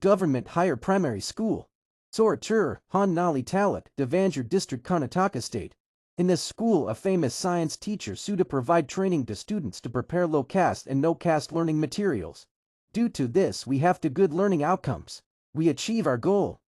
Government Higher Primary School. Soratur, Han Nali Talat, Devanjur District Karnataka State. In this school, a famous science teacher Suda provide training to students to prepare low-caste and no-caste learning materials. Due to this, we have to good learning outcomes. We achieve our goal.